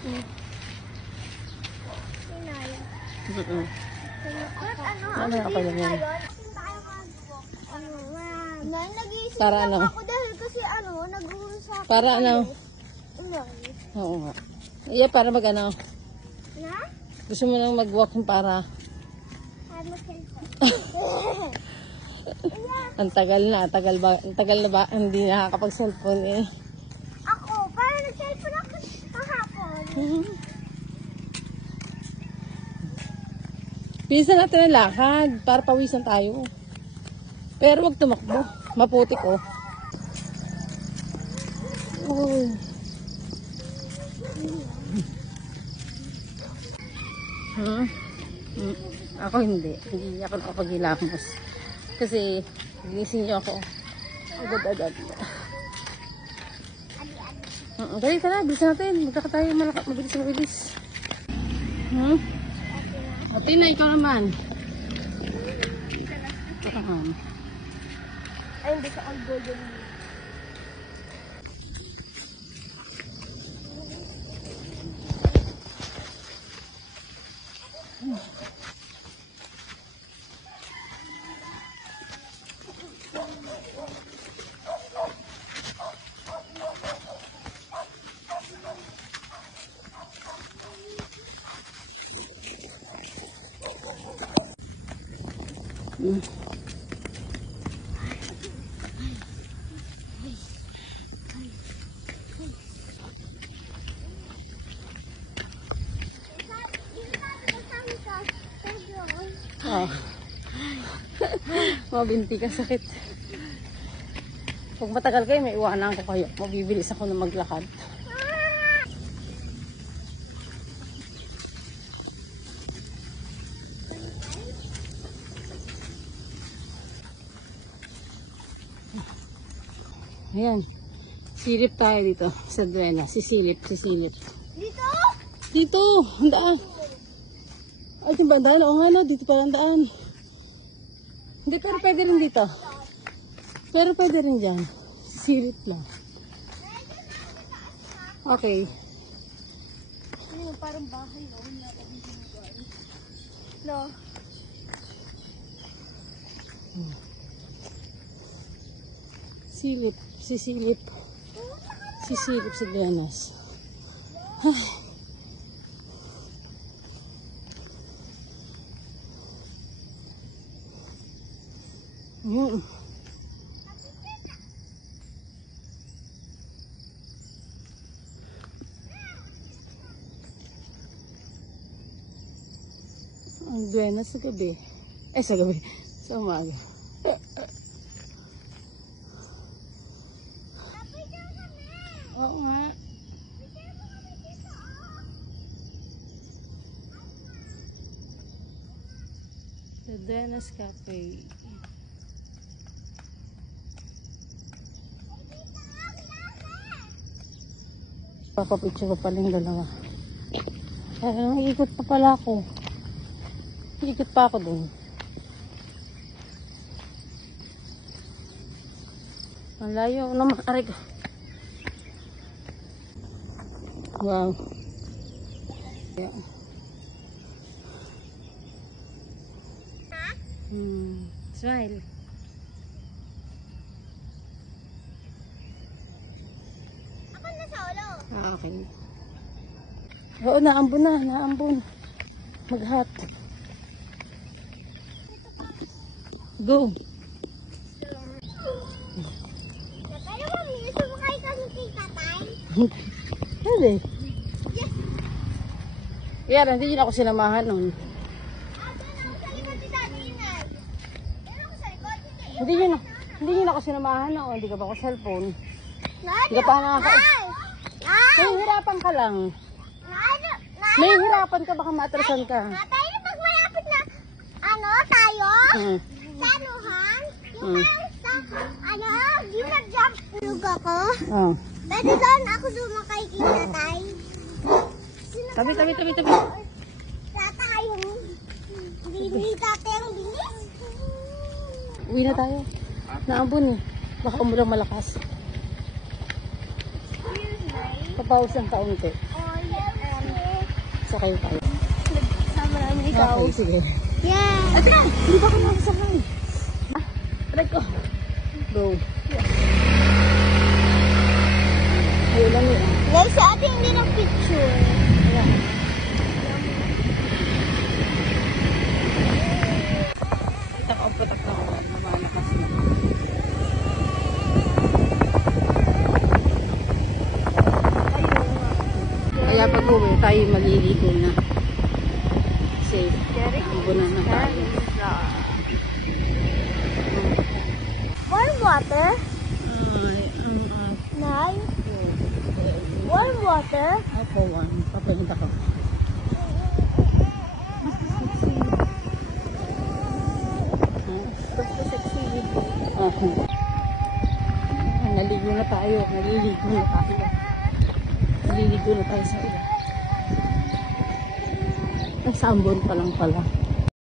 Sinay. Ano yung kapal yan? Nag-iisip Para lang ano? ako dahil kasi nag-uusap. Para ano? Inay. Oo nga. Iya, para mag ano? Na? Gusto mo nang mag-walking para? Ang tagal na. Ang tagal na ba? Hindi nakakapag-cellphone eh. Ako, parang nag-cellphone ako kahapon. Pisa natin ang lakad para pawisan tayo. Pero wag tumakbo. Maputik oh. Uy. Ako hindi. Hindi ako nakapaghilamos. Kasi gising niyo ako. Agad-agad. Dali tara, bilis natin. Magkaka tayo mabilis. Ate na, ikaw naman. Ay, hindi ka ang golden. Mabinti ka sakit. Pag matagal kayo, may iwanan ko kayo. Mabibilis ako na maglakad. Ayan. Silip tayo dito sa Duena. Sisilip. Dito? Dito! Ang daan. Ay, yung bandaan. Oo nga no, dito pala ang daan. Hindi, pero pwede rin dito. Pero pwede rin dyan. Sisilip lang. Okay. Ano, parang bahay, no? No. Sisilip sa Duenas. Ang Duenas sa gabi. Sa gabi. Sa umaga. Oo nga. The Duenas Cafe. Papapicture ko pala yung dalawa. Ikot pa pala ako. Ikot pa ako dun. Ang layo naman. Aray ko. Wow. Yeah. Smile. Ako na solo. Okay. Oo, naambon. Mag-hot. Go. Pero mami, sumakay ka ng Tatay. Pwede. Yan, hindi nyo ako sinamahan nun. Doon ako sa likod ni Daddy, Inay. Doon ako sa likod. Hindi nyo ako sinamahan nun. Hindi ka ba ako cellphone? Nay! Hindi ka pa nakaka... Nay! Nahihirapan ka lang. Nay! Nahihirapan ka, baka matrasan ka. Tatay, pag malapit na, tayo? Sa anuhan? Yung parang sa, di mag-jump lug ako. Pwede doon ako sumakay kay Tatay. Tabi. Tatay, hindi Tatay ang bilis. Uwi na tayo. Naambon eh. Baka umulang malakas. Papawis ang kaunti. Oh, yeah. Sakay tayo. Sama namin ikaw. Okay, sige. Yeah! Ate, hindi ba ako nakasakay? Try ko. Go. Ay, ulan yun. Guys, si ate hindi nag-picture. Patak ako. Namalakas na. Kaya pag uwi tayo maliligo na. Safe. Ambo na na tayo. Warm water? Nay? Warm water? Ako, one. Papahinta ko. Basta sexy. Naligo na tayo. Naliligo na tayo. Naliligo na tayo sa ila. Ay, sa ambon pa lang pala.